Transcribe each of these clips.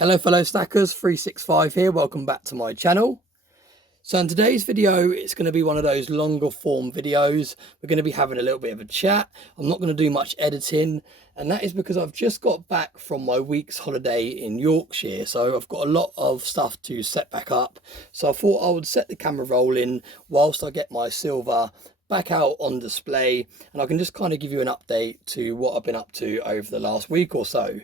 Hello fellow stackers, 365 here, welcome back to my channel. So in today's video, it's going to be one of those longer form videos. We're going to be having a little bit of a chat. I'm not going to do much editing, and that is because I've just got back from my week's holiday in Yorkshire. So I've got a lot of stuff to set back up. So I thought I would set the camera rolling whilst I get my silver back out on display, and I can just kind of give you an update to what I've been up to over the last week or so.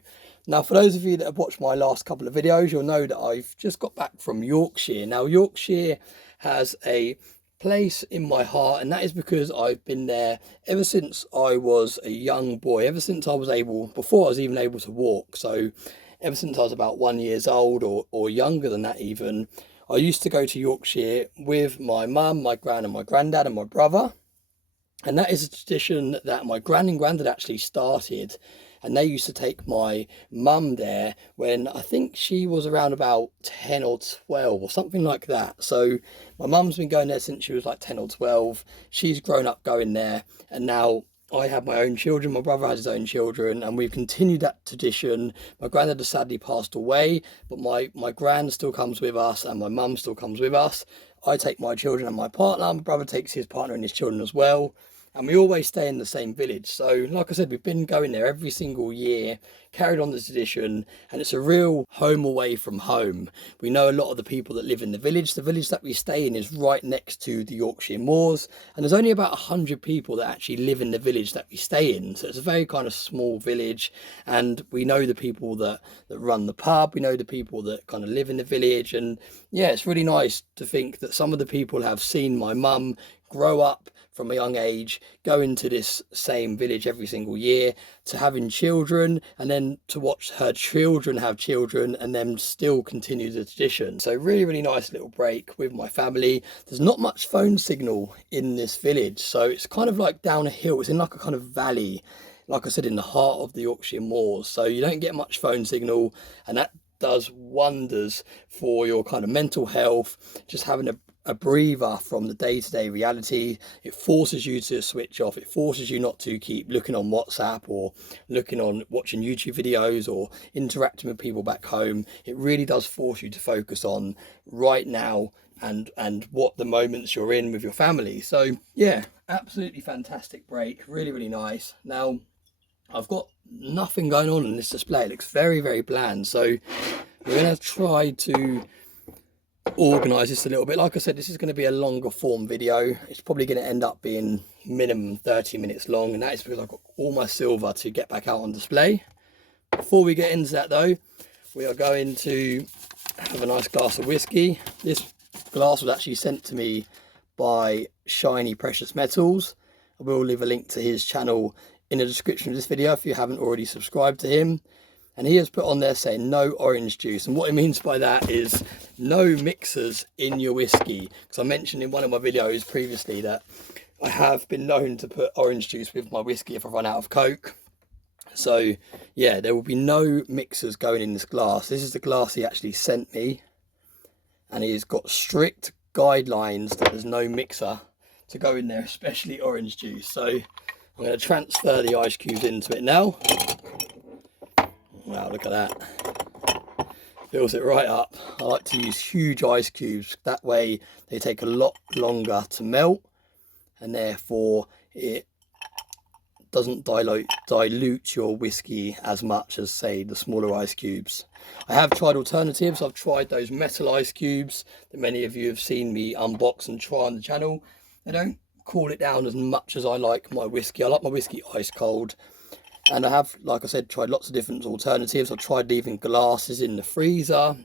Now, for those of you that have watched my last couple of videos, you'll know that I've just got back from Yorkshire. Now, Yorkshire has a place in my heart, and that is because I've been there ever since I was a young boy, ever since I was able, before I was even able to walk. So ever since I was about 1 year old or younger than that even, I used to go to Yorkshire with my mum, my gran and my granddad and my brother. And that is a tradition that my gran and granddad actually started. And they used to take my mum there when I think she was around about 10 or 12 or something like that. So my mum's been going there since she was like 10 or 12. She's grown up going there, and now I have my own children. My brother has his own children, and we've continued that tradition. My granddad has sadly passed away, but my gran still comes with us and my mum still comes with us. I take my children and my partner. My brother takes his partner and his children as well. And we always stay in the same village. So like I said, we've been going there every single year, carried on the tradition, and it's a real home away from home. We know a lot of the people that live in the village. The village that we stay in is right next to the Yorkshire Moors, and there's only about 100 people that actually live in the village that we stay in. So it's a very kind of small village, and we know the people that run the pub, we know the people that kind of live in the village. And yeah, it's really nice to think that some of the people have seen my mum grow up from a young age, going to this same village every single year, to having children, and then to watch her children have children and then still continue the tradition. So really nice little break with my family. There's not much phone signal in this village, so it's kind of like down a hill. It's in like a kind of valley, like I said, in the heart of the Yorkshire Moors, so you don't get much phone signal, and that does wonders for your kind of mental health. Just having a breather from the day-to-day reality. It forces you to switch off. It forces you not to keep looking on WhatsApp or watching YouTube videos or interacting with people back home. It really does force you to focus on right now and what the moments you're in with your family. So yeah, absolutely fantastic break. Really nice. Now, I've got nothing going on in this display. It looks very bland. So we're going to try to organize this a little bit. Like I said, this is going to be a longer form video. It's probably going to end up being minimum 30 minutes long, and that is because I've got all my silver to get back out on display. Before we get into that though, we are going to have a nice glass of whiskey. This glass was actually sent to me by Shiny Precious Metals. I will leave a link to his channel in the description of this video if you haven't already subscribed to him. And he has put on there saying no orange juice. And what he means by that is no mixers in your whiskey. Because I mentioned in one of my videos previously that I have been known to put orange juice with my whiskey if I run out of Coke. So yeah, there will be no mixers going in this glass. This is the glass he actually sent me. And he has got strict guidelines that there's no mixer to go in there, especially orange juice. So I'm going to transfer the ice cubes into it now. Wow, look at that. Fills it right up. I like to use huge ice cubes. That way they take a lot longer to melt, and therefore it doesn't dilute your whiskey as much as, say, the smaller ice cubes. I have tried alternatives. I've tried those metal ice cubes that many of you have seen me unbox and try on the channel. They don't cool it down as much as I like my whiskey. I like my whiskey ice cold. And I have, like I said, tried lots of different alternatives. I've tried leaving glasses in the freezer.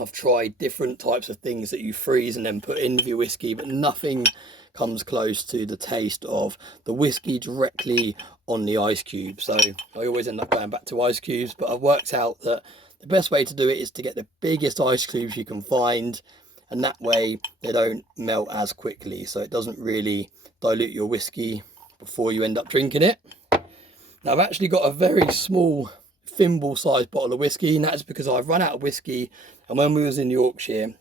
I've tried different types of things that you freeze and then put in with your whiskey, but nothing comes close to the taste of the whiskey directly on the ice cube. So I always end up going back to ice cubes, but I've worked out that the best way to do it is to get the biggest ice cubes you can find, and that way they don't melt as quickly, so it doesn't really dilute your whiskey before you end up drinking it. Now, I've actually got a very small thimble sized bottle of whiskey, and that's because I've run out of whiskey. And when we was in Yorkshire,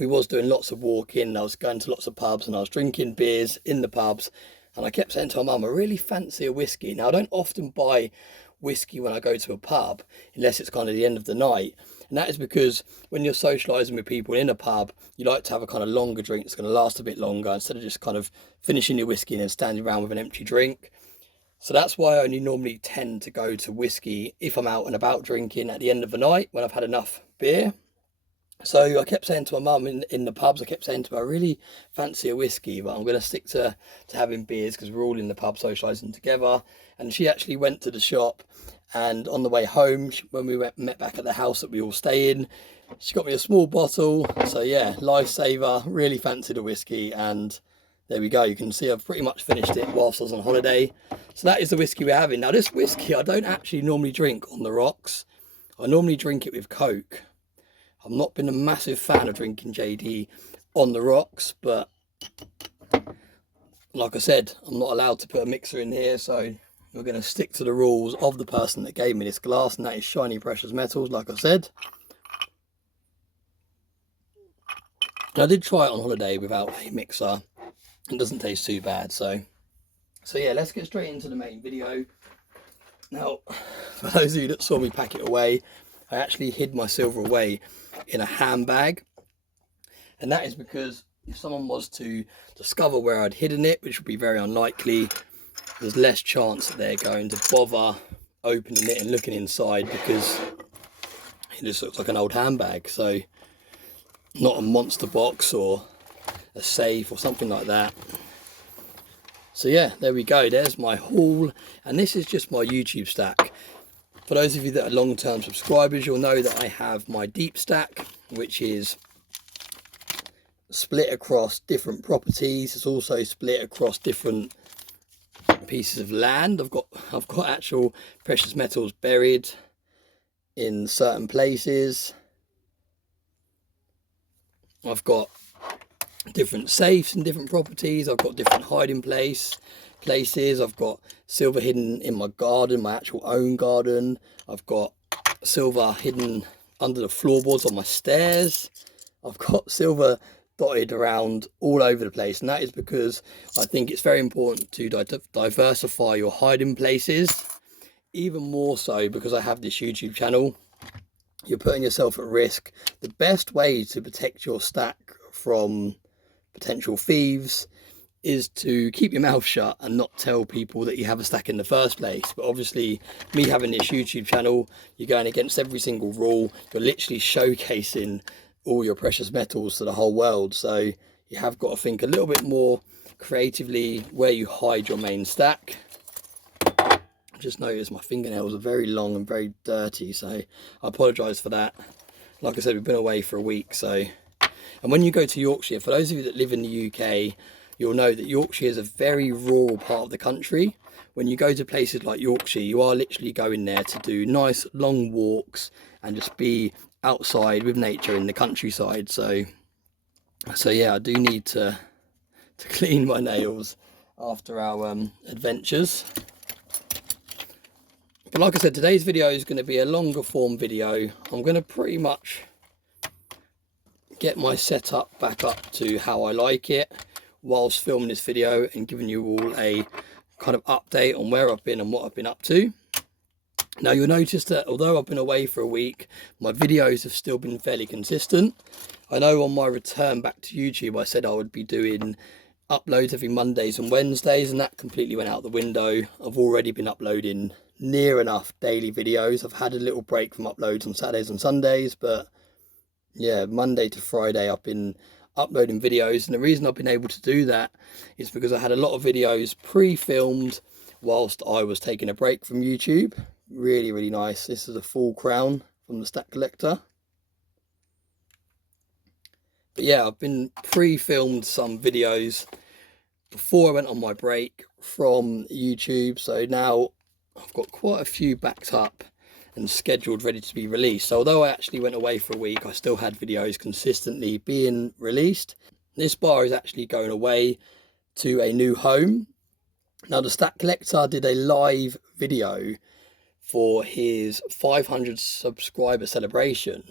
we was doing lots of walking. I was going to lots of pubs and I was drinking beers in the pubs, and I kept saying to my mum, I really fancy a whiskey. Now, I don't often buy whiskey when I go to a pub unless it's kind of the end of the night, And that is because when you're socialising with people in a pub, you like to have a kind of longer drink that's going to last a bit longer, instead of just kind of finishing your whiskey and then standing around with an empty drink. So that's why I only normally tend to go to whiskey if I'm out and about drinking at the end of the night, when I've had enough beer. So I kept saying to my mum in the pubs, I kept saying to her, I really fancy a whiskey, but I'm going to stick to having beers because we're all in the pub socialising together. And she actually went to the shop, and on the way home, when we met back at the house that we all stay in, she got me a small bottle. So yeah, lifesaver, really fancied a whiskey, and there we go. You can see I've pretty much finished it whilst I was on holiday. So that is the whiskey we're having. Now this whiskey I don't actually normally drink on the rocks. I normally drink it with Coke. I've not been a massive fan of drinking JD on the rocks, but like I said, I'm not allowed to put a mixer in here, so we're going to stick to the rules of the person that gave me this glass, and that is Shiny Precious Metals, like I said. And I did try it on holiday without a mixer. It doesn't taste too bad, so yeah, let's get straight into the main video. Now, for those of you that saw me pack it away, I actually hid my silver away in a handbag, and that is because if someone was to discover where I'd hidden it, which would be very unlikely, there's less chance that they're going to bother opening it and looking inside, because it just looks like an old handbag. So not a monster box or a safe or something like that. So yeah, there we go, there's my haul, and this is just my YouTube stack. For those of you that are long-term subscribers, you'll know that I have my deep stack, which is split across different properties. It's also split across different pieces of land. I've got actual precious metals buried in certain places. I've got different safes in different properties. I've got different hiding places. I've got silver hidden in my garden, my actual own garden. I've got silver hidden under the floorboards on my stairs. I've got silver dotted around all over the place, and that is because I think it's very important to diversify your hiding places, even more so because I have this YouTube channel. You're putting yourself at risk. The best way to protect your stack from potential thieves is to keep your mouth shut and not tell people that you have a stack in the first place. But obviously, me having this YouTube channel, you're going against every single rule. You're literally showcasing all your precious metals to the whole world, so you have got to think a little bit more creatively where you hide your main stack. I just noticed my fingernails are very long and very dirty, so I apologise for that. Like I said, we've been away for a week, so. And when you go to Yorkshire, for those of you that live in the UK, you'll know that Yorkshire is a very rural part of the country. When you go to places like Yorkshire, you are literally going there to do nice long walks and just be outside with nature in the countryside. So yeah, I do need to clean my nails after our adventures. But like I said, today's video is going to be a longer form video. I'm going to pretty much get my setup back up to how I like it whilst filming this video and giving you all a kind of update on where I've been and what I've been up to. Now you'll notice that although I've been away for a week, my videos have still been fairly consistent. I know on my return back to YouTube I said I would be doing uploads every Mondays and Wednesdays, and that completely went out the window. I've already been uploading near enough daily videos. I've had a little break from uploads on Saturdays and Sundays, but yeah, Monday to Friday I've been uploading videos, and the reason I've been able to do that is because I had a lot of videos pre-filmed whilst I was taking a break from YouTube. Really nice. This is a full crown from the Stack Collector. But yeah, I've been pre-filmed some videos before I went on my break from YouTube, so now I've got quite a few backed up and scheduled ready to be released. So although I actually went away for a week, I still had videos consistently being released. This bar is actually going away to a new home. Now the Stack Collector did a live video for his 500 subscriber celebration,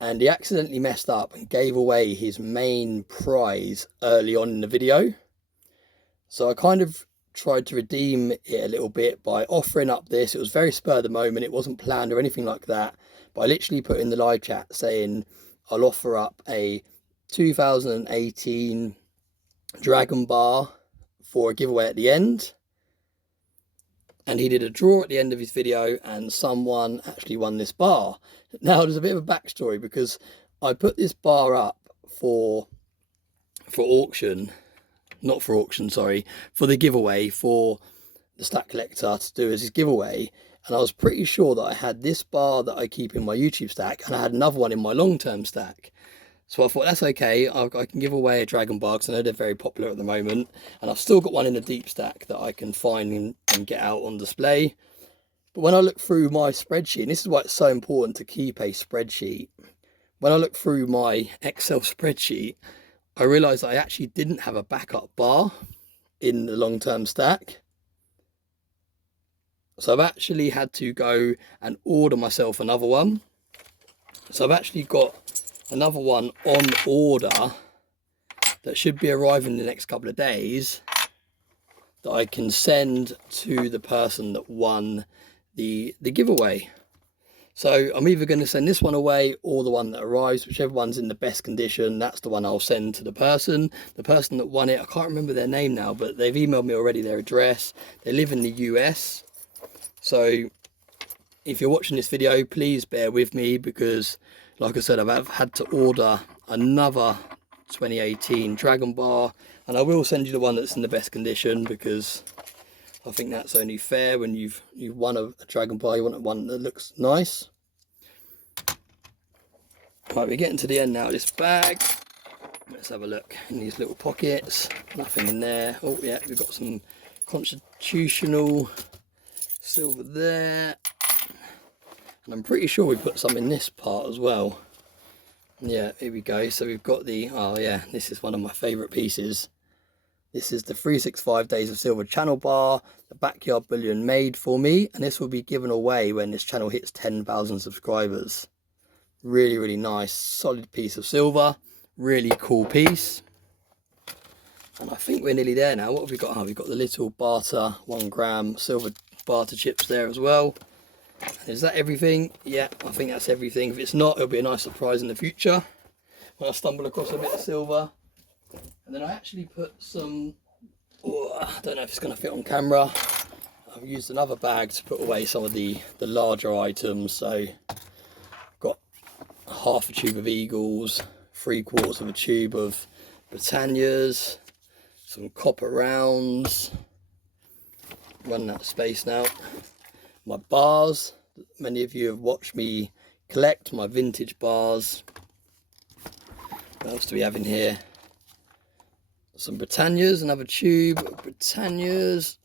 and he accidentally messed up and gave away his main prize early on in the video. So I kind of tried to redeem it a little bit by offering up this. It was very spur of the moment, it wasn't planned or anything like that, but I literally put in the live chat saying I'll offer up a 2018 Dragon Bar for a giveaway at the end. And he did a draw at the end of his video, and someone actually won this bar. Now there's a bit of a backstory, because I put this bar up for auction, not for auction, sorry, for the giveaway for the Stack Collector to do as his giveaway. And I was pretty sure that I had this bar that I keep in my YouTube stack, and I had another one in my long-term stack. So I thought, that's okay, I can give away a Dragon Bar, because I know they're very popular at the moment. And I've still got one in the deep stack that I can find and get out on display. But when I look through my spreadsheet, and this is why it's so important to keep a spreadsheet. When I look through my Excel spreadsheet, I realised that I actually didn't have a backup bar in the long-term stack. So I've actually had to go and order myself another one. So I've actually got another one on order that should be arriving in the next couple of days, that I can send to the person that won the giveaway. So I'm either going to send this one away or the one that arrives, whichever one's in the best condition, that's the one I'll send to the person. The person that won it, I can't remember their name now, but they've emailed me already their address. They live in the US. So if you're watching this video, please bear with me, because like I said, I've had to order another 2018 Dragon Bar, and I will send you the one that's in the best condition, because I think that's only fair. When you've won a Dragon Bar, you want one that looks nice. Right, we're getting to the end now of this bag. Let's have a look in these little pockets. Nothing in there. Oh yeah, we've got some constitutional silver there. And I'm pretty sure we put some in this part as well. Yeah, here we go. So we've got the, oh yeah, this is one of my favourite pieces. This is the 365 Days of Silver channel bar, the Backyard Bullion made for me. And this will be given away when this channel hits 10,000 subscribers. Really, really nice, solid piece of silver. Really cool piece. And I think we're nearly there now. What have we got? Oh, we've got the little barter 1 gram silver barter chips there as well. Is that everything? Yeah, I think that's everything. If it's not, it'll be a nice surprise in the future when I stumble across a bit of silver. And then I actually put some, oh, I don't know if it's going to fit on camera. I've used another bag to put away some of the larger items. So I've got half a tube of Eagles, 3/4 of a tube of Britannias, some copper rounds. Running out of space now. My bars, many of you have watched me collect my vintage bars. What else do we have in here? Some Britannias, another tube of Britannias.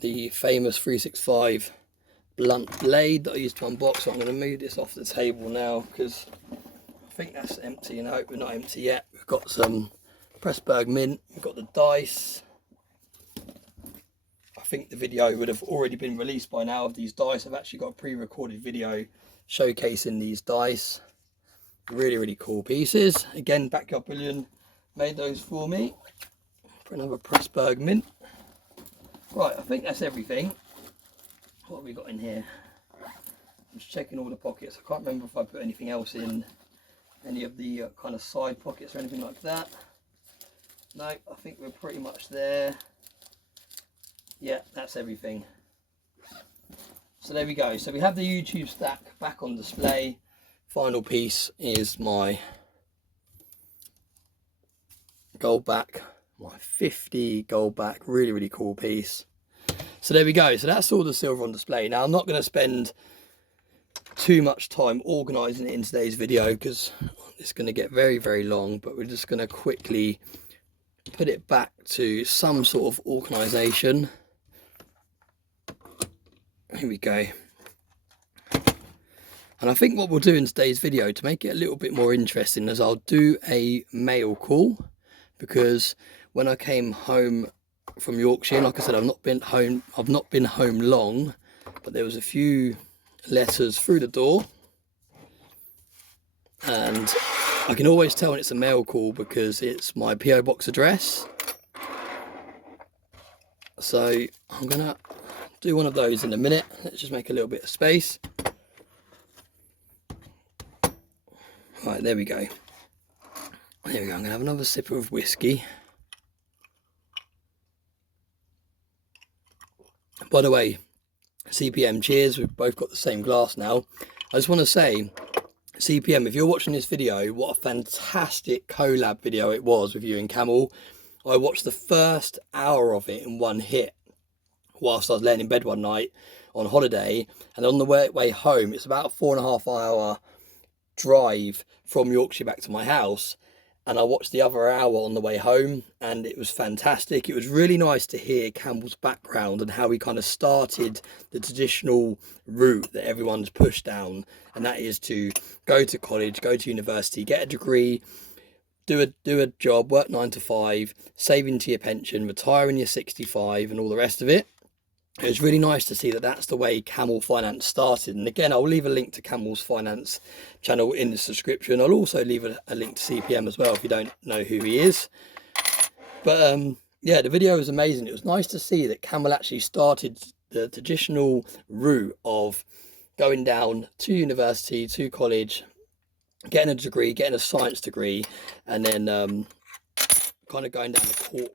The famous 365 blunt blade that I used to unbox. So I'm going to move this off the table now, because I think that's empty. No, we're not empty yet. We've got some Pressburg mint, we've got the dice. I think the video would have already been released by now of these dice. I've actually got a pre-recorded video showcasing these dice. Really, really cool pieces. Again, Backyard Bullion made those for me. Put another Pressburg mint. Right, I think that's everything. What have we got in here? I'm just checking all the pockets. I can't remember if I put anything else in any of the kind of side pockets or anything like that. No, I think we're pretty much there. Yeah, that's everything. So there we go. So we have the YouTube stack back on display. Final piece is my gold back, my 50 gold back. Really, really cool piece. So there we go. So that's all the silver on display. Now I'm not going to spend too much time organising it in today's video, because it's going to get very, very long, but we're just going to quickly put it back to some sort of organisation. Here we go. And I think what we'll do in today's video, to make it a little bit more interesting, is I'll do a mail call, because when I came home from Yorkshire, like I said, I've not been home long, but there was a few letters through the door, and I can always tell when it's a mail call because it's my PO box address. So I'm gonna do one of those in a minute. Let's just make a little bit of space. Right, there we go. There we go. I'm gonna have another sip of whiskey. By the way, CPM, cheers. We've both got the same glass now. I just want to say, CPM, if you're watching this video, what a fantastic collab video it was with you and Camel. I watched the first hour of it in one hit whilst I was laying in bed one night on holiday, and on the way home, it's about a 4.5 hour drive from Yorkshire back to my house, and I watched the other hour on the way home, and it was fantastic. It was really nice to hear Campbell's background and how he kind of started the traditional route that everyone's pushed down, and that is to go to college, go to university, get a degree, do a job, work 9 to 5, save into your pension, retire when you're 65, and all the rest of it. It was really nice to see that that's the way Camel Finance started. And again, I'll leave a link to Camel's Finance channel in the description. I'll also leave a link to CPM as well if you don't know who he is. But yeah, the video was amazing. It was nice to see that Camel actually started the traditional route of going down to university, to college, getting a degree, getting a science degree, and then kind of going down the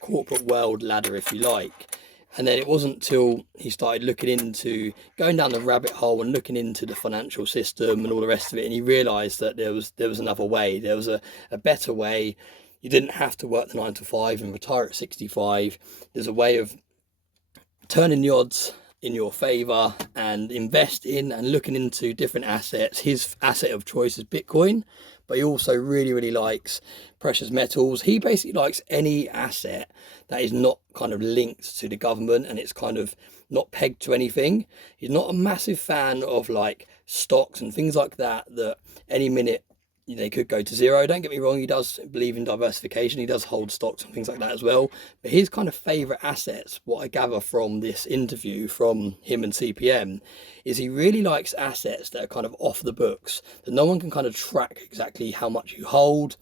corporate world ladder, if you like. And then it wasn't till he started looking into going down the rabbit hole and looking into the financial system and all the rest of it, and he realized that there was another way. There was a better way. You didn't have to work the 9 to 5 and retire at 65. There's a way of turning the odds in your favor and invest in and looking into different assets. His asset of choice is Bitcoin, but he also really likes precious metals. He basically likes any asset that is not kind of linked to the government and it's kind of not pegged to anything. He's not a massive fan of like stocks and things like that any minute they could go to zero. Don't get me wrong, he does believe in diversification. He does hold stocks and things like that as well. But his kind of favorite assets, what I gather from this interview from him and CPM, is he really likes assets that are kind of off the books, that no one can kind of track exactly how much you hold.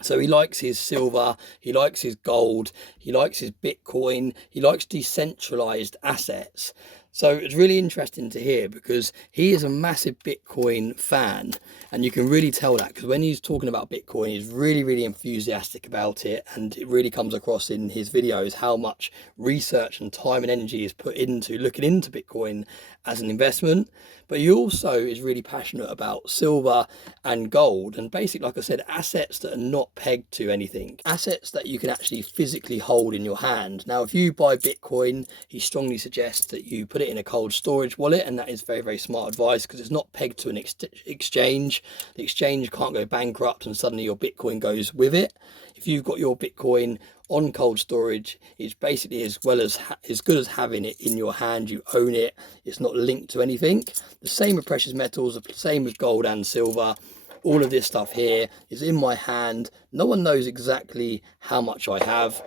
So he likes his silver, he likes his gold, he likes his Bitcoin, he likes decentralized assets. So it's really interesting to hear because he is a massive Bitcoin fan, and you can really tell that because when he's talking about Bitcoin, he's really enthusiastic about it, and it really comes across in his videos how much research and time and energy is put into looking into Bitcoin as an investment. But he also is really passionate about silver and gold, and basically, like I said, assets that are not pegged to anything, assets that you can actually physically hold in your hand. Now, if you buy Bitcoin, he strongly suggests that you put it in a cold storage wallet, and that is very smart advice because it's not pegged to an exchange. The exchange can't go bankrupt and suddenly your Bitcoin goes with it. If you've got your Bitcoin on cold storage, it's basically as good as having it in your hand. You own it, it's not linked to anything. The same with precious metals, the same with gold and silver. All of this stuff here is in my hand. No one knows exactly how much I have.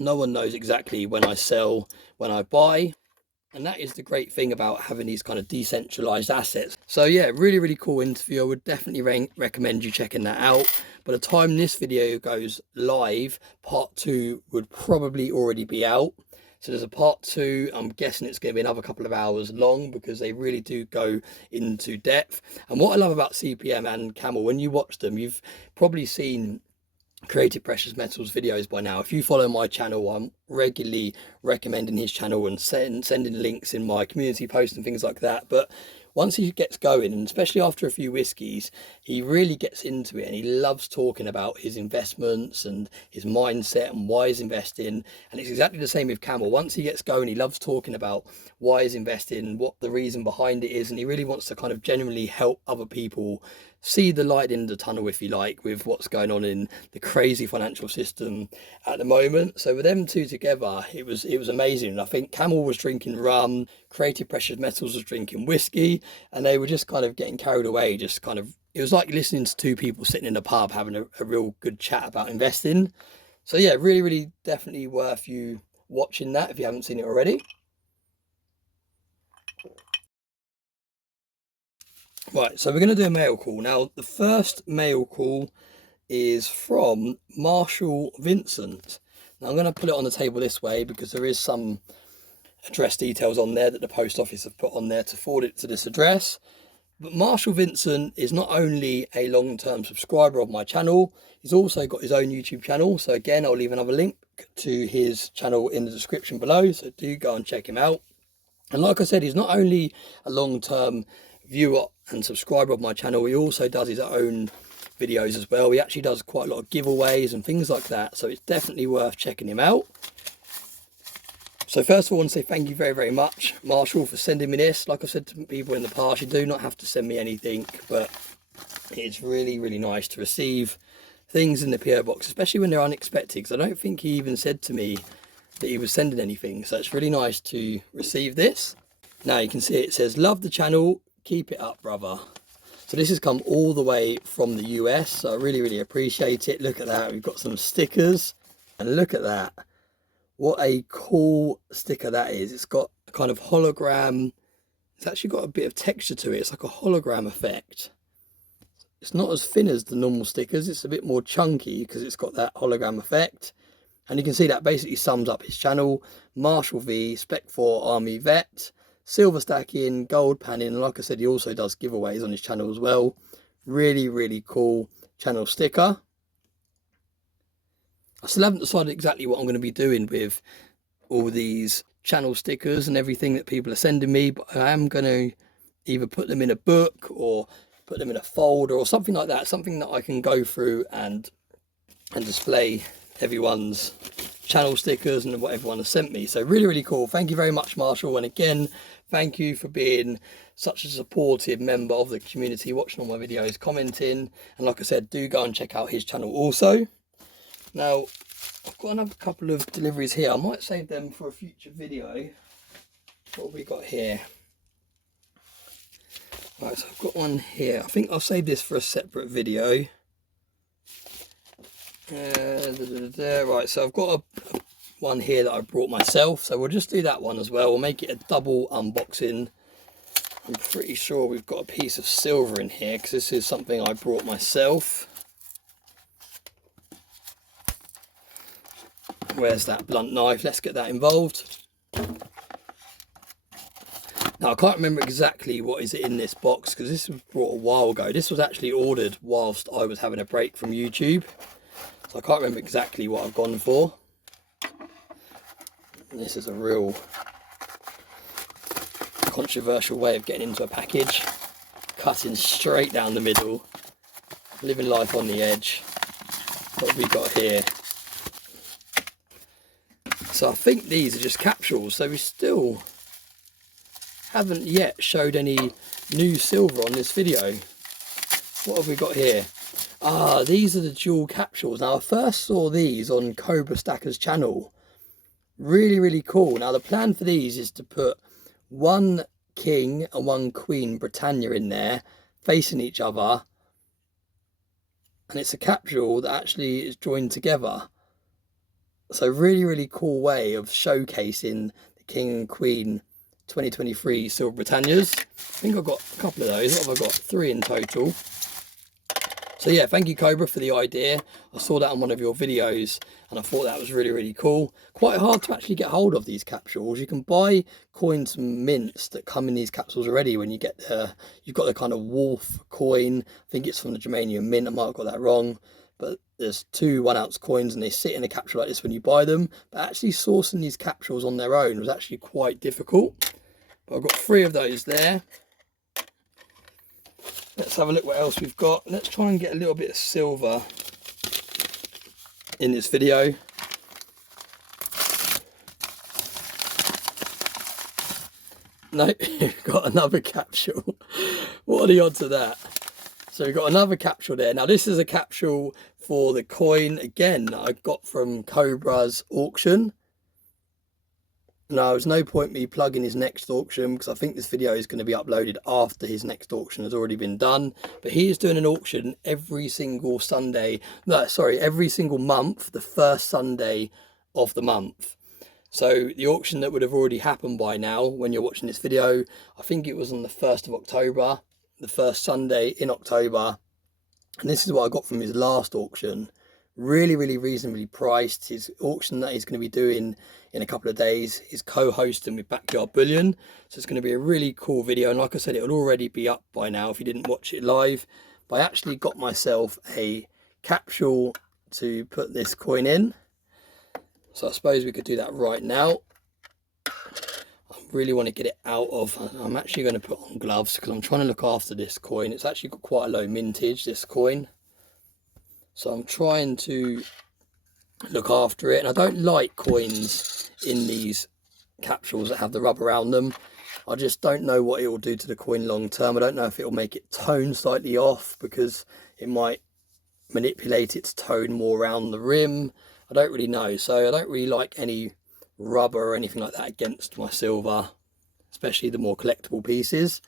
No one knows exactly when I sell, when I buy. And that is the great thing about having these kind of decentralized assets. So yeah, really cool interview. I would definitely recommend you checking that out. By the time this video goes live, part 2 would probably already be out. So there's a part 2. I'm guessing it's going to be another couple of hours long because they really do go into depth. And what I love about CPM and Camel, when you watch them, you've probably seen Creative Precious Metals videos by now. If you follow my channel, I'm regularly recommending his channel and sending links in my community posts and things like that. But once he gets going, and especially after a few whiskeys, he really gets into it and he loves talking about his investments and his mindset and why he's investing. And it's exactly the same with Camel. Once he gets going, he loves talking about why he's investing, what the reason behind it is, and he really wants to kind of genuinely help other people see the light in the tunnel, if you like, with what's going on in the crazy financial system at the moment. So with them two together, it was amazing. And I think Camel was drinking rum, Creative Precious Metals was drinking whiskey, and they were just kind of getting carried away. Just kind of, it was like listening to two people sitting in a pub having a real good chat about investing. So yeah, really definitely worth you watching that if you haven't seen it already. Right, so we're going to do a mail call. Now, the first mail call is from Marshall Vincent. Now I'm going to put it on the table this way because there is some address details on there that the post office have put on there to forward it to this address. But Marshall Vincent is not only a long-term subscriber of my channel, he's also got his own YouTube channel. So again, I'll leave another link to his channel in the description below, so do go and check him out. And like I said, he's not only a long-term viewer and subscriber of my channel, he also does his own videos as well. He actually does quite a lot of giveaways and things like that, so it's definitely worth checking him out. So first of all, I want to say thank you very, very much, Marshall, for sending me this. Like I've said to people in the past, you do not have to send me anything, but it's really, really nice to receive things in the PO box, especially when they're unexpected, because I don't think he even said to me that he was sending anything. So it's really nice to receive this. Now you can see it says, "Love the channel, keep it up, brother." So this has come all the way from the US, so I really, really appreciate it. Look at that, we've got some stickers, and look at that. What a cool sticker that is. It's got a kind of hologram. It's actually got a bit of texture to it. It's like a hologram effect. It's not as thin as the normal stickers. It's a bit more chunky because it's got that hologram effect. And you can see that basically sums up his channel. Marshall V, Spec 4 Army Vet, silver stacking, gold panning. And like I said, he also does giveaways on his channel as well. Really, really cool channel sticker. I still haven't decided exactly what I'm going to be doing with all these channel stickers and everything that people are sending me, but I am going to either put them in a book or put them in a folder or something like that, something that I can go through and display everyone's channel stickers and what everyone has sent me. So really, really cool. Thank you very much, Marshall. And again, thank you for being such a supportive member of the community, watching all my videos, commenting. And like I said, do go and check out his channel also. Now, I've got another couple of deliveries here. I might save them for a future video. What have we got here? Right, so I've got one here. I think I'll save this for a separate video. Right, so I've got one here that I brought myself. So we'll just do that one as well. We'll make it a double unboxing. I'm pretty sure we've got a piece of silver in here because this is something I brought myself. Where's that blunt knife? Let's get that involved. Now I can't remember exactly what is in this box because this was brought a while ago. This was actually ordered whilst I was having a break from YouTube, so I can't remember exactly what I've gone for. And this is a real controversial way of getting into a package, cutting straight down the middle, living life on the edge. What have we got here? So I think these are just capsules, so we still haven't yet showed any new silver on this video. What have we got here? Ah, these are the dual capsules. Now I first saw these on Cobra Stacker's channel. Really, really cool. Now the plan for these is to put one King and one Queen Britannia in there, facing each other. And it's a capsule that actually is joined together. So really, really cool way of showcasing the King and Queen 2023 Silver Britannias. I think I've got a couple of those. What have I got? 3 in total. So yeah, thank you Cobra for the idea. I saw that on one of your videos and I thought that was really, really cool. Quite hard to actually get hold of these capsules. You can buy coins and mints that come in these capsules already when you get the, you've got the kind of wolf coin. I think it's from the Germanium Mint. I might have got that wrong. But there's 2 1-ounce coins and they sit in a capsule like this when you buy them. But actually sourcing these capsules on their own was actually quite difficult. But I've got 3 of those there. Let's have a look what else we've got. Let's try and get a little bit of silver in this video. Nope, we've got another capsule. What are the odds of that? So we've got another capsule there. Now this is a capsule for the coin, again, that I got from Cobra's auction. Now there's no point me plugging his next auction because I think this video is going to be uploaded after his next auction has already been done. But he is doing an auction every single Sunday, no, sorry, every single month, the first Sunday of the month. So the auction that would have already happened by now when you're watching this video, I think it was on the 1st of October. The first Sunday in October, and this is what I got from his last auction. Really, really reasonably priced. His auction that he's going to be doing in a couple of days is co-hosting with Backyard Bullion. So it's going to be a really cool video. And like I said, it will already be up by now if you didn't watch it live. But I actually got myself a capsule to put this coin in. So I suppose we could do that right now. I really want to get it out of, I'm actually going to put on gloves because I'm trying to look after this coin. It's actually got quite a low mintage, this coin. So I'm trying to look after it. And I don't like coins in these capsules that have the rubber around them. I just don't know what it will do to the coin long term. I don't know if it will make it tone slightly off because it might manipulate its tone more around the rim. I don't really know. So I don't really like any rubber or anything like that against my silver, especially the more collectible pieces.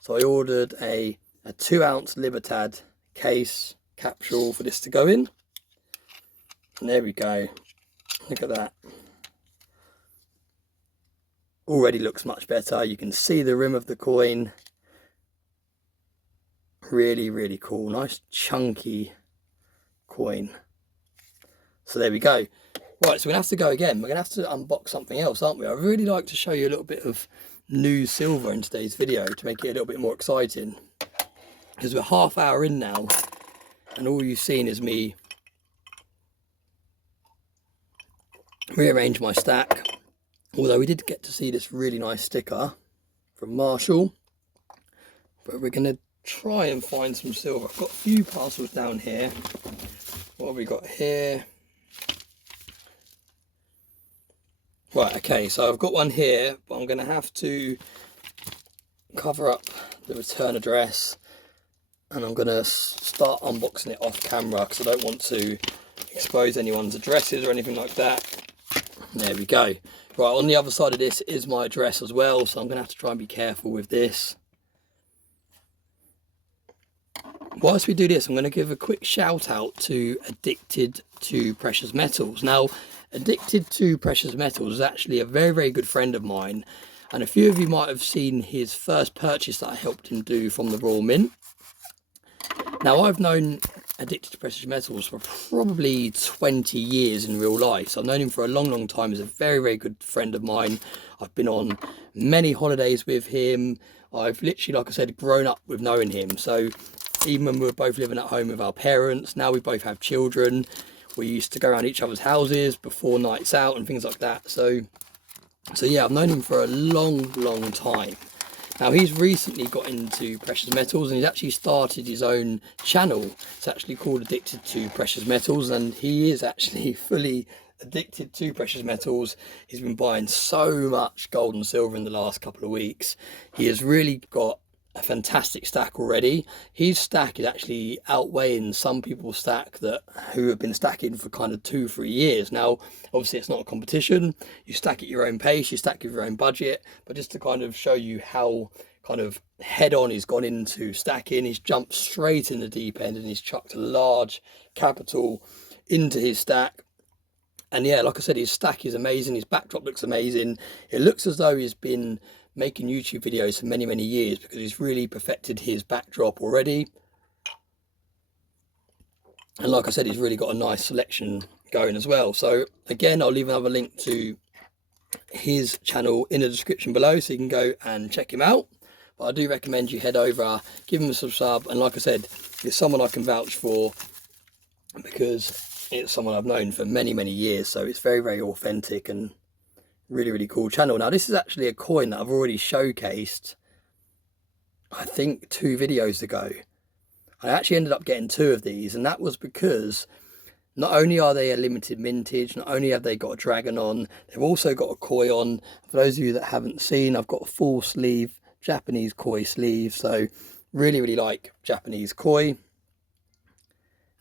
So I ordered a 2-ounce Libertad case capsule for this to go in. And there we go. Look at that. Already looks much better. You can see the rim of the coin. Really, really cool. Nice chunky coin. So there we go. Right, so we're going to have to go again. We're going to have to unbox something else, aren't we? I'd really like to show you a little bit of new silver in today's video to make it a little bit more exciting. Because we're half hour in now, and all you've seen is me rearrange my stack. Although we did get to see this really nice sticker from Marshall. But we're going to try and find some silver. I've got a few parcels down here. What have we got here? Right, okay, so I've got one here, but I'm going to have to cover up the return address, and I'm going to start unboxing it off camera because I don't want to expose anyone's addresses or anything like that. There we go. Right, on the other side of this is my address as well, so I'm going to have to try and be careful with this. Whilst we do this, I'm going to give a quick shout out to Addicted to Precious Metals. Now, Addicted to Precious Metals is actually a very, very good friend of mine, and a few of you might have seen his first purchase that I helped him do from the Royal Mint. Now, I've known Addicted to Precious Metals for probably 20 years in real life. So I've known him for a long, long time. He's a very, very good friend of mine. I've been on many holidays with him. I've literally, like I said, grown up with knowing him. So even when we were both living at home with our parents, now we both have children. We used to go around each other's houses before nights out and things like that. So yeah, I've known him for a long, long time. Now, he's recently got into precious metals, and he's actually started his own channel. It's actually called Addicted to Precious Metals, and he is actually fully addicted to precious metals. He's been buying so much gold and silver in the last couple of weeks. He has really got a fantastic stack already. His stack is actually outweighing some people's stack who have been stacking for kind of 2-3 years. Now, obviously it's not a competition. You stack at your own pace, you stack with your own budget, but just to kind of show you how kind of head on he's gone into stacking, he's jumped straight in the deep end and he's chucked a large capital into his stack. And yeah, like I said, his stack is amazing. His backdrop looks amazing. It looks as though he's been making YouTube videos for many, many years because he's really perfected his backdrop already. And like I said, he's really got a nice selection going as well. So again, I'll leave another link to his channel in the description below so you can go and check him out. But I do recommend you head over, give him a sub, and like I said, it's someone I can vouch for because it's someone I've known for many, many years. So it's very, very authentic and really, really cool channel. Now, this is actually a coin that I've already showcased, I think 2 videos ago. I actually ended up getting 2 of these, and that was because not only are they a limited mintage, not only have they got a dragon on, they've also got a koi on. For those of you that haven't seen, I've got a full sleeve Japanese koi sleeve, so really, really like Japanese koi.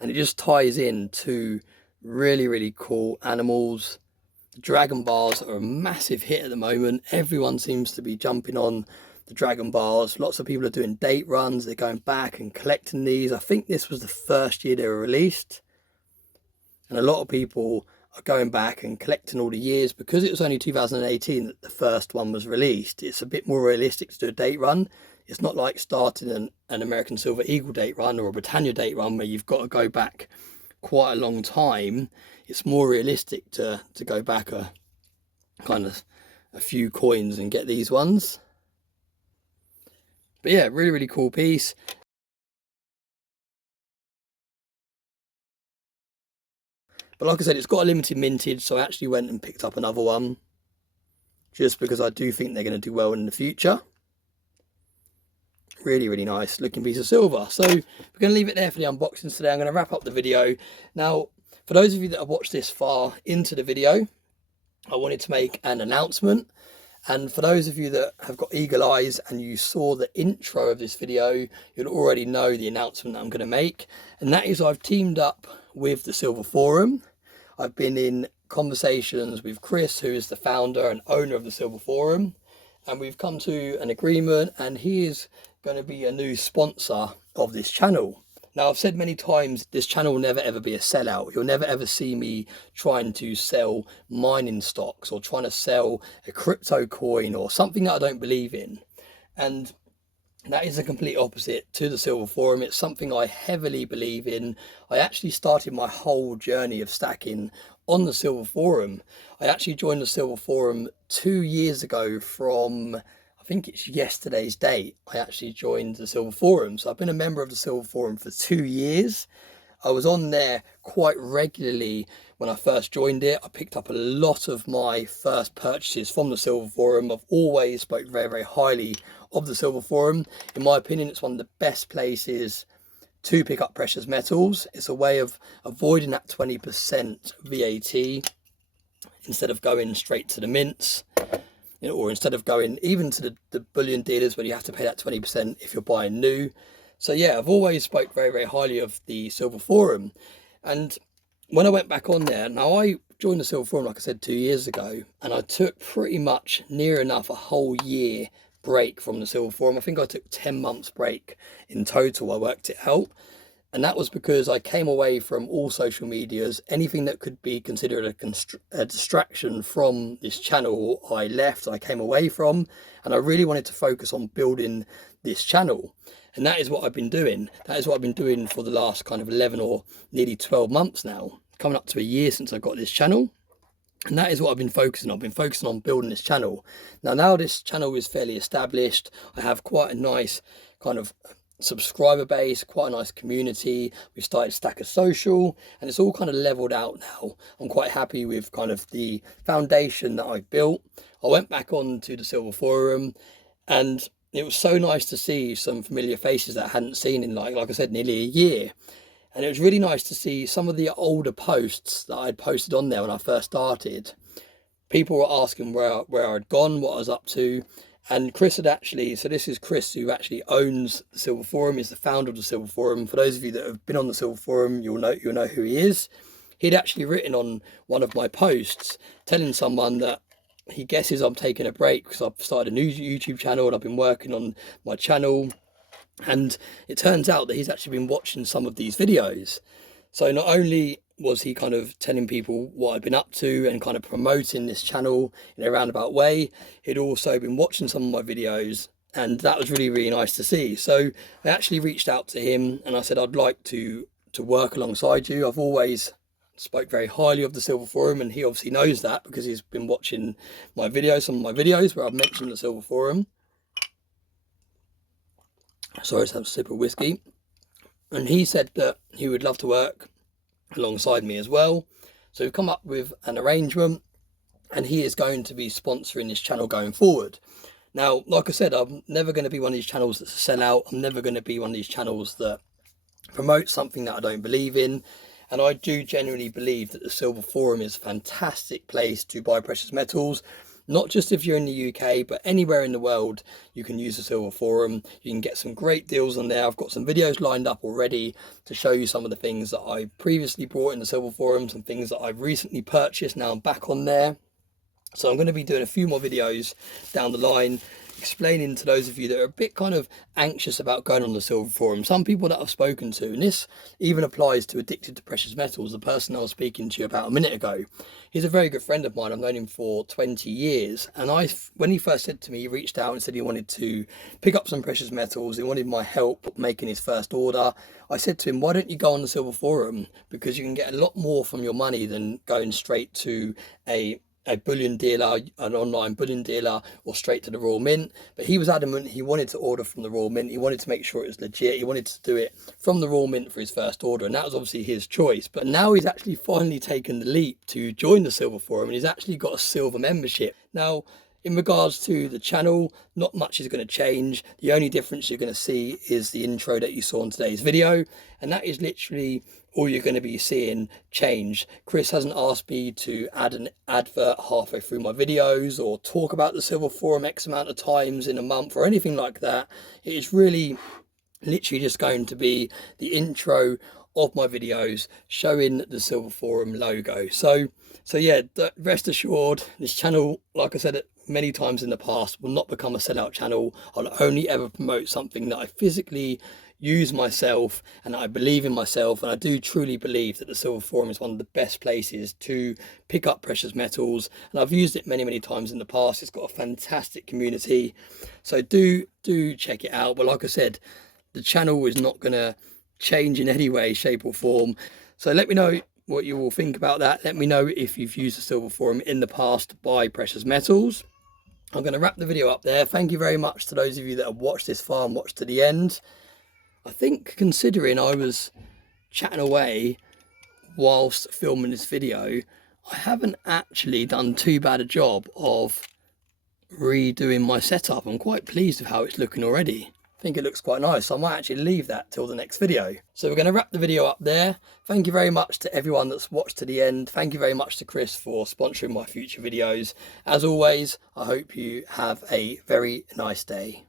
And it just ties in to really, really cool animals. Dragon bars are a massive hit at the moment. Everyone seems to be jumping on the dragon bars. Lots of people are doing date runs. They're going back and collecting these. I think this was the first year they were released, and a lot of people are going back and collecting all the years because it was only 2018 that the first one was released. It's a bit more realistic to do a date run. It's not like starting an American Silver Eagle date run or a Britannia date run where you've got to go back quite a long time, it's more realistic to go back a few coins and get these ones. But yeah, really, really cool piece. But like I said, it's got a limited mintage, so I actually went and picked up another one just because I do think they're going to do well in the future. Really, really nice looking piece of silver. So we're going to leave it there for the unboxings today. I'm going to wrap up the video. Now, for those of you that have watched this far into the video, I wanted to make an announcement. And for those of you that have got eagle eyes and you saw the intro of this video, you'll already know the announcement that I'm going to make. And that is, I've teamed up with the Silver Forum. I've been in conversations with Chris, who is the founder and owner of the Silver Forum, and we've come to an agreement, and he is going to be a new sponsor of this channel. Now, I've said many times, this channel will never ever be a sellout. You'll never ever see me trying to sell mining stocks or trying to sell a crypto coin or something that I don't believe in. And that is the complete opposite to the Silver Forum. It's something I heavily believe in. I actually started my whole journey of stacking on the Silver Forum. I actually joined the Silver Forum 2 years ago from, I think it's yesterday's date. I actually joined the Silver Forum. So I've been a member of the Silver Forum for 2 years. I was on there quite regularly when I first joined it. I picked up a lot of my first purchases from the Silver Forum. I've always spoke very, very highly of the Silver Forum. In my opinion, it's one of the best places to pick up precious metals. It's a way of avoiding that 20% VAT instead of going straight to the mints, you know, or instead of going even to the bullion dealers where you have to pay that 20% if you're buying new. So yeah, I've always spoke very, very highly of the Silver Forum. And when I went back on there, now I joined the Silver Forum, like I said, 2 years ago, and I took pretty much near enough a whole year break from the Silver Forum. I think I took 10 months break in total. I worked it out. And that was because I came away from all social medias. Anything that could be considered a distraction from this channel, I left, I came away from. And I really wanted to focus on building this channel. And that is what I've been doing. That is what I've been doing for the last kind of 11 or nearly 12 months now. Coming up to a year since I got this channel. And that is what I've been focusing on. I've been focusing on building this channel. Now this channel is fairly established. I have quite a nice kind of subscriber base, quite a nice community. We've started Stacker Social, and it's all kind of leveled out now. I'm quite happy with kind of the foundation that I've built. I went back on to the Silver Forum, and it was so nice to see some familiar faces that I hadn't seen in like I said, nearly a year. And it was really nice to see some of the older posts that I'd posted on there when I first started. People were asking where I'd gone, what I was up to. And Chris had actually, so this is Chris who actually owns the Silver Forum, is the founder of the Silver Forum. For those of you that have been on the Silver Forum, you'll know who he is. He'd actually written on one of my posts telling someone that he guesses I'm taking a break because I've started a new YouTube channel and I've been working on my channel. And it turns out that he's actually been watching some of these videos. So not only was he kind of telling people what I'd been up to and kind of promoting this channel in a roundabout way, he'd also been watching some of my videos, and that was really, really nice to see. So I actually reached out to him and I said, I'd like to work alongside you. I've always spoke very highly of the Silver Forum, and he obviously knows that because he's been watching my videos, some of my videos where I've mentioned the Silver Forum. Sorry, let's have a sip of whiskey. And he said that he would love to work alongside me as well. So we've come up with an arrangement, and he is going to be sponsoring this channel going forward. Now, like I said, I'm never going to be one of these channels that's a sellout. I'm never going to be one of these channels that promotes something that I don't believe in. And I do genuinely believe that the Silver Forum is a fantastic place to buy precious metals. Not just if you're in the UK, but anywhere in the world, you can use the Silver Forum. You can get some great deals on there. I've got some videos lined up already to show you some of the things that I previously bought in the Silver Forum, some things that I've recently purchased. Now I'm back on there. So I'm going to be doing a few more videos down the line, explaining to those of you that are a bit kind of anxious about going on the silver forum. Some people that I've spoken to, and this even applies to Addicted to Precious Metals, the person I was speaking to you about a minute ago. He's a very good friend of mine. I've known him for 20 years. And when he first said to me, he reached out and said he wanted to pick up some precious metals. He wanted my help making his first order. I said to him, why don't you go on the silver forum? Because you can get a lot more from your money than going straight to a bullion dealer, an online bullion dealer, or straight to the Royal Mint. But he was adamant he wanted to order from the Royal Mint. He wanted to make sure it was legit. He wanted to do it from the Royal Mint for his first order, and that was obviously his choice. But now he's actually finally taken the leap to join the silver forum, and he's actually got a silver membership. Now, in regards to the channel, not much is going to change. The only difference you're going to see is the intro that you saw in today's video, and that is literally all you're going to be seeing change. Chris hasn't asked me to add an advert halfway through my videos or talk about the silver forum X amount of times in a month or anything like that. It is really literally just going to be the intro of my videos showing the silver forum logo. So yeah, rest assured, this channel, like I said many times in the past, will not become a sellout channel. I'll only ever promote something that I physically use myself and I believe in myself, and I do truly believe that the silver forum is one of the best places to pick up precious metals, and I've used it many times in the past. It's got a fantastic community, so do check it out. But like I said, the channel is not going to change in any way, shape or form. So let me know what you all think about that. Let me know if you've used the silver forum in the past to buy precious metals. I'm going to wrap the video up there. Thank you very much to those of you that have watched this far and watched to the end. I think, considering I was chatting away whilst filming this video, I haven't actually done too bad a job of redoing my setup. I'm quite pleased with how it's looking already. I think it looks quite nice, so I might actually leave that till the next video. So we're going to wrap the video up there. Thank you very much to everyone that's watched to the end. Thank you very much to Chris for sponsoring my future videos. As always, I hope you have a very nice day.